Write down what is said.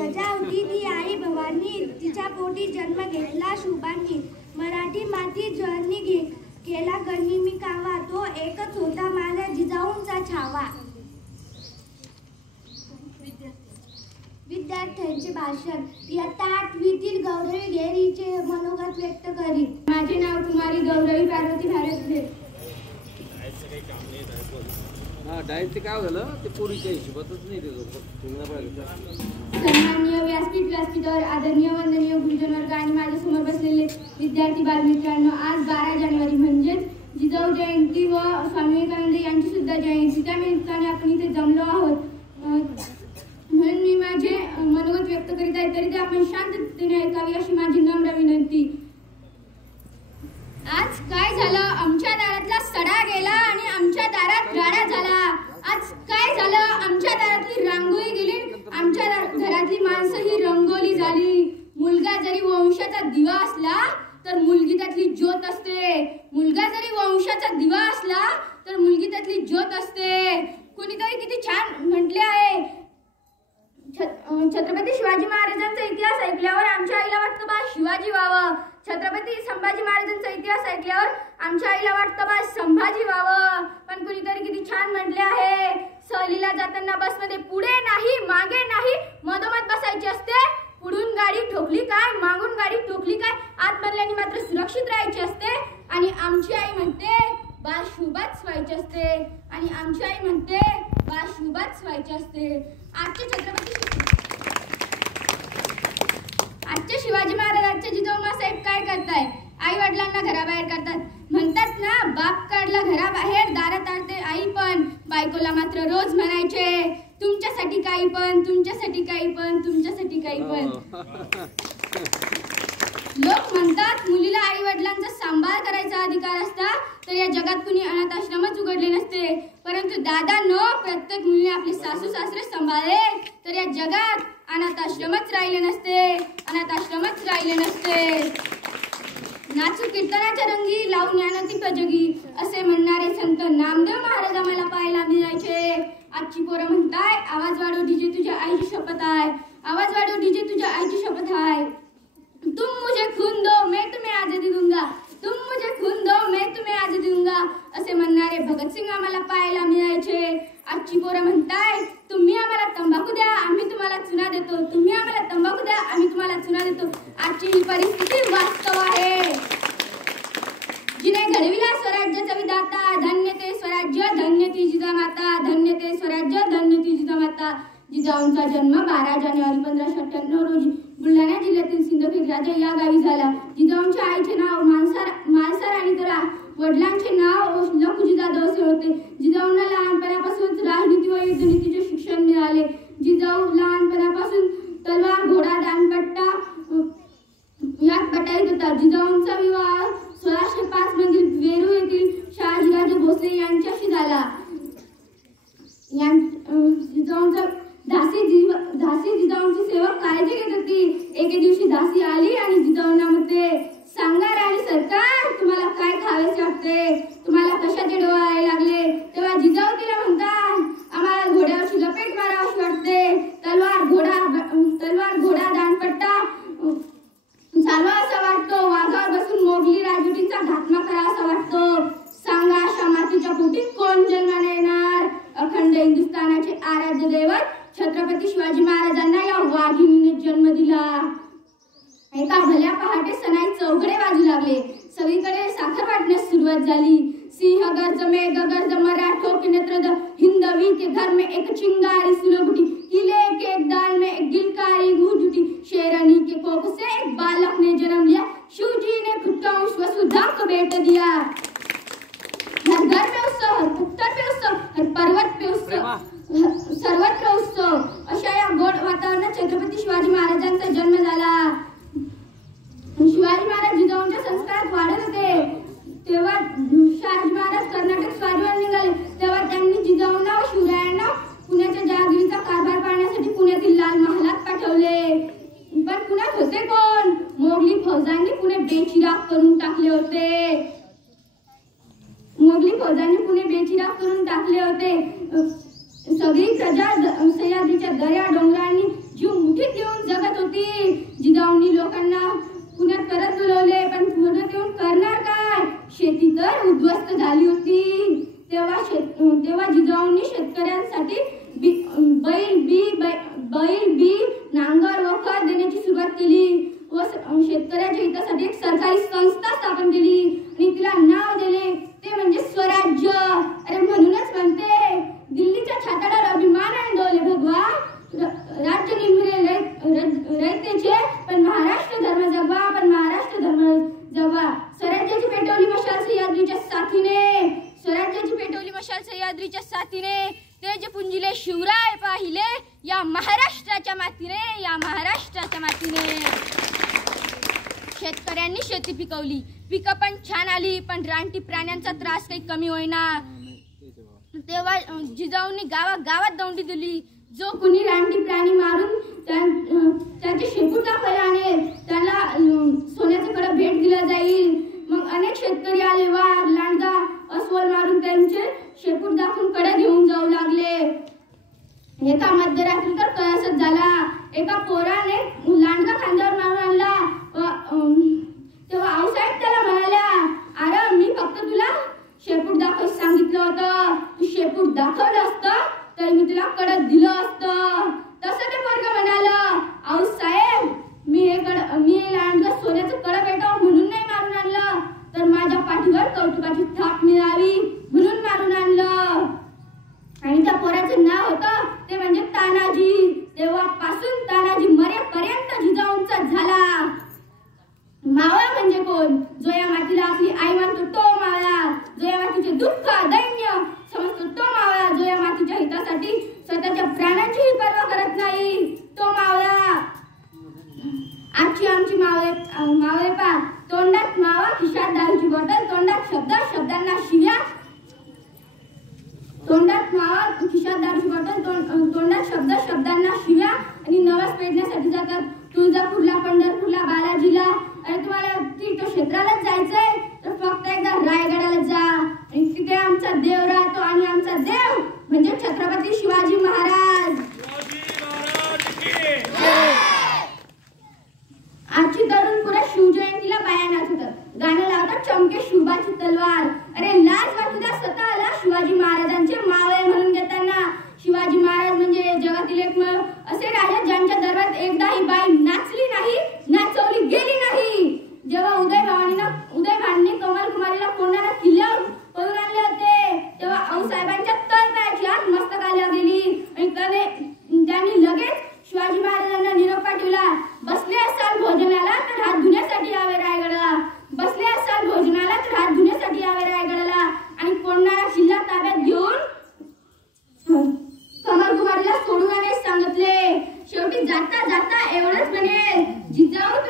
सजावती ती आई भवानी, तिच्या पोटी जन्म घेतला शुभांनी. मराठी माती ज्वानी केला गणी मी कावा, तो एकच होता माझा जिजाऊंचा छावा. विद्यार्थ्यांचे भाषण. इयत्ता 8वीतील गौरवी घेरीचे मनोगत व्यक्त करी. माझे नाव कुमारी गौरवी पार्वती भारतले. डायरेक्ट काय झालं ते पोरीच्या हिशोबातच नाही सन्माननीय व्यासपीठावर आदरणीय वंदनीय गुरुजन वर्ग आणि माझ्यासमोर बसलेले विद्यार्थी बालमित्रांनो, आज 12 जानेवारी म्हणजेच जिजाऊ जयंती व स्वामी विवेकानंद यांची सुद्धा जयंती. त्या निमित्ताने आपण इथे जमलो आहोत. म्हणून मी माझे मनोगत व्यक्त करीत आहे, तरी ते आपण शांततेने ऐकावी अशी माझी नम्र विनंती. आज काय झालं? आमच्या दारातला सडा गेला आणि आमच्या दारात राडा झाला. आज काय झालं? आमच्या दारातली रांगोळी गेली, आमच्या घरातली माणसं ही रंगोली झाली. मुलगा जरी वंशाचा दिवा असला तर मुलगी त्यातली ज्योत असते. मुलगा जरी वंशाचा दिवा असला तर मुलगी त्यातली ज्योत असते. कुणीतरी किती छान म्हटले आहे, छत्रपती शिवाजी महाराजांचा इतिहास ऐकल्यावर आमच्या आईला वाटतं बा शिवाजी व्हावं. छत्रपती संभाजी महाराजांचा इतिहास ऐकल्यावर आमच्या आईला वाटतं बा संभाजी व्हावं. पण कुणीतरी किती छान म्हटले आहे, सहलीला जाताना बसमध्ये पुढे नाही मागे नाही मधोमध बसायचे असते. पुढून गाडी ठोकली काय, मागून गाडी ठोकली काय, आतमधल्यानी मात्र सुरक्षित राहायचे असते. आणि आमची आई म्हणते बा शुभाच व्हायचे असते. आणि आमची आई म्हणते बा शुभाच व्हायचे असते. आजचे शिवाजी महाराजांचे जिजाऊ साहेब काय करताय? आई वडिलांना घराबाहेर करतात. म्हणतात ना, बाप काढला घराबाहेर दारात आणते आई पण. बायकोला मात्र रोज म्हणायचे तुमच्यासाठी काही पण, तुमच्यासाठी काही पण, तुमच्यासाठी काही पण. लोक म्हणतात मुलीला आई वडिलांचा सांभाळ करायचा अधिकार असता तर या जगात कुणी अनाथ आश्रमच उघडले नसते. परंतु दादांनो, प्रत्येक मुलीने आपले सासू सासरे सांभाळले तर या जगात अनाथ आश्रमच राहिले नसते. अनाथ आश्रमच राहिले नसते. नाचू कीर्तनाच्या रंगी लावून ज्ञानाती प्रजगी असे म्हणणारे संत नामदेव महाराज आम्हाला पाहायला मिळायचे. आजची पोरं म्हणताय आवाज वाढव डीजे तुझ्या आईची शपथ आहे. आवाज वाढव डीजे तुझ्या आईची शपथ आहे. तुम मुझे खून दो मैं तुम्हें आजादी दूंगा, तुम मुझे खून दो मैं तुम्हें आजादी दूंगा असे म्हणणारे भगतसिंग आम्हाला पाहायला मिळायचे. आजची पोरं म्हणताय तुम्ही आम्हाला तंबाखू द्या आम्ही तुम्हाला चुना देतो, तुम्ही आम्हाला तंबाखू द्या आम्ही तुम्हाला चुना देतो. आजची ही परिस्थिती वास्तव आहे. जिने घडविला स्वराज्याचा विधाता, धन्य ते स्वराज्य धन्य ती जिजामाता, धन्य ते स्वराज्य धन्य ती जिजामाता. जिजाऊंचा जन्म 12 जानेवारी 1598 रोजी बुलढाणा जिल्ह्यातील सिंदखेड राजा या गावी झाला. जिजाऊंच्या आईचे नाव मालसार आणि तर वडिलांचे नाव लखुजी जाधव असे होते. जिजाऊंना लहानपणापासून राजनीती व युद्धनीतीचे शिक्षण मिळाले. जिजाऊ लहानपणापासून तलवार, घोडा, दांडपट्टा यात पटाईत होता. जिजाऊंचा विवाह 1605 मधील वेरूळ येथील शहाजीराजे भोसले यांच्याशी झाला. जिजाऊंचा धासी जिजाऊंची सेवक काळजी घेत होती. एके दिवशी धासी आली आणि जिजाऊंना म्हणते सांगा राणी सरकार तुम्हाला काय खावेसे वाटते, तुम्हाला कशाचे डोळे लागले. तेव्हा जिजाऊ तिला म्हणतात आम्हाला घोड्यावरची लपेट मारावीशी वाटते, तलवार घोडा दांडपट्टा चालवा असा वाटतो, वाघावर बसून मोगली राजवटींचा घातमा करा असा वाटतो. सांगा अशा मातीच्या पोटी कोण जन्माला येणार. अखंड हिंदुस्थानाचे आराध्य दैवत छत्रपती शिवाजी महाराजांना या वाघिणीने जन्म दिला. एका भल्या पहाटे सनाई चौघडे वाजू लागले. सगळीकडे साखर वाटण्यास सुरुवात झाली. सिंह गर्ज मेघ गर्ज मराठो के नेत्रद हिंदवी के घर में एक चिंगारी सुलगुटी, किले के एक दाल में एक गिलकारी गूंज उठी, शेरनी के कोख से एक बालक ने जन्म लिया, शिवजी ने खुद वसुधा को बेटा दिया. हर घर पे उत्सव, हर पत्थर पे उत्सव, हर पर्वत पे उत्सव, सर्वत्र उत्सव. अशा या गोड वातावरणात छत्रपती शिवाजी महाराजांचा जन्म झाला. शिवाजी महाराज जिजाऊंच्या संस्कारात वाढत होते. तेव्हा शहाजी महाराज कर्नाटक स्वारीवर निघाले. तेव्हा त्यांनी जिजाऊंना व शिवरायांना पुण्याच्या जहागिरीचा कारभार पाहण्यासाठी पुण्यातील लाल महालात पाठवले. पण पुण्यात होते कोण? मोगली फौजांनी पुणे बेचिराग करून टाकले होते. सगळी प्रजा सह्याद्रीच्या दऱ्या डोंगरांनी जीव मुठीत घेऊन जगत होती. जिजाऊंनी लोकांना पुण्यात परत बोलवले, पण पुण्यात येऊन करणार काय? शेती तर उद्ध्वस्त झाली होती. तेव्हा जिजाऊंनी शेतकऱ्यांसाठी बैल बी नांगर व खत देण्याची सुरुवात केली व शेतकऱ्याच्या हितासाठी एक सरकारी संस्था स्थापन केली आणि तिला नाव दिले ते म्हणजे स्वराज्य. अरे म्हणूनच म्हणते, दिल्लीच्या छाताडावर अभिमानाने डोले भगवा, राज्य निर्मिले रयतेचे, पण महाराष्ट्र धर्म जगवा, पण महाराष्ट्र धर्म जगवा. स्वराज्याची पेटवली मशाल सह्याद्रीच्या साथीने, स्वराज्याची पेटवली मशाल सह्याद्रीच्या साथीने. तेज पुंजिले शिवराय पाहिले या महाराष्ट्राच्या मातीने, या महाराष्ट्राच्या मातीने. शेतकऱ्यांनी शेती पिकवली, पिकं पण छान आली, पण रानटी प्राण्यांचा त्रास काही कमी होईना. तेव्हा जिजाऊंनी गावात दौंडी दिली. जो कुणी रानटी प्राणी मारून त्याचे शेपूट दाखवायला आणेल त्याला सोन्याचं कडं भेट दिलं जाईल. मग अनेक शेतकरी आले, वाघ, लांडगा, अस्वल मारून त्यांचे शेपूट दाखवून कडे घेऊन जाऊ लागले. एका मध्यरात्री तर कळसच झाला. एका पोराने लांडगा खांद्यावर मारून आणला. तेव्हा आऊसाहेब त्याला म्हणाल्या, अरे मी फक्त तुला शेपूट दाखवायला सांगितलं होतं, तू शेपूट दाखवलं असतं तर मी तुला कडक दिलं असतं. तसं ते पोरगं म्हणालं, आऊसाहेब मी हे लांडगा सोन्याचं कडं भेटावं म्हणून नाही मारून आणलं, तर माझ्या पाठीवर कौतुकाची थाप मिळावी म्हणून मारून आणलं. आणि त्या पोराचं नाव होतं ते म्हणजे तानाजी. तेव्हापासून तानाजी मरेपर्यंत जिजाऊंचा झाला. मावळा म्हणजे कोण? जो या मातीला आपली आई मानतो तो मावळा. जो या मातीचे दुःख दैन्य समजतो तो मावळा. जो या मातीच्या हितासाठी स्वतःच्या प्राणांचीही पर्वा करत नाही तो मावळा. आजची आमची मावळे पा, तोंडात मावा, खिशात दारूची बॉटल, तोंडात शब्दांना शिव्या, तोंडात मावा, खिशात दारूची बॉटल, तोंडात शब्दांना शिव्या आणि नवस पेटण्यासाठी जातात तुळजापूरला, पंढरपूरला, बालाजीला. अरे तुम्हाला तीर्थक्षेत्रालाच जायचंय तर फक्त एकदा रायगडाला जा आणि तिथे आमचा देव राहतो आणि आमचा देव म्हणजे छत्रपती शिवाजी महाराज. आजची तरुण पुरा शिवजयंतीला बाया नाचतात, गाणं लावतात चमके शिवबाची तलवार. अरे लाज वाटू द्या स्वतःला शिवाजी महाराजांचे मावळे म्हणून घेताना. शिवाजी महाराज म्हणजे जगातील एक असे राजा ज्यांच्या दरबारात एकदाही बाई नाचली नाही, नाचवली गेली नाही. जेव्हा उदय भावांनी कमलकुमारीला कोणाला किल्ल्यावर पळून आणले होते तेव्हा आऊसाहेबांच्या तळपायाची आत मस्तकाला गेली आणि त्यांनी लगेच शिवाजी महाराजांना निरोप पाठवला. बसले असाल भोजनाला तर हात धुण्यासाठी यावे रायगडाला, बसले असाल भोजनाला तर हात धुण्यासाठी यावे रायगडाला. आणि कोणाला किल्ला ताब्यात घेऊन कमलकुमारीला सोडून आणायला सांगितले. शेवटी जाता जाता एवढंच म्हणेल, जिजाऊ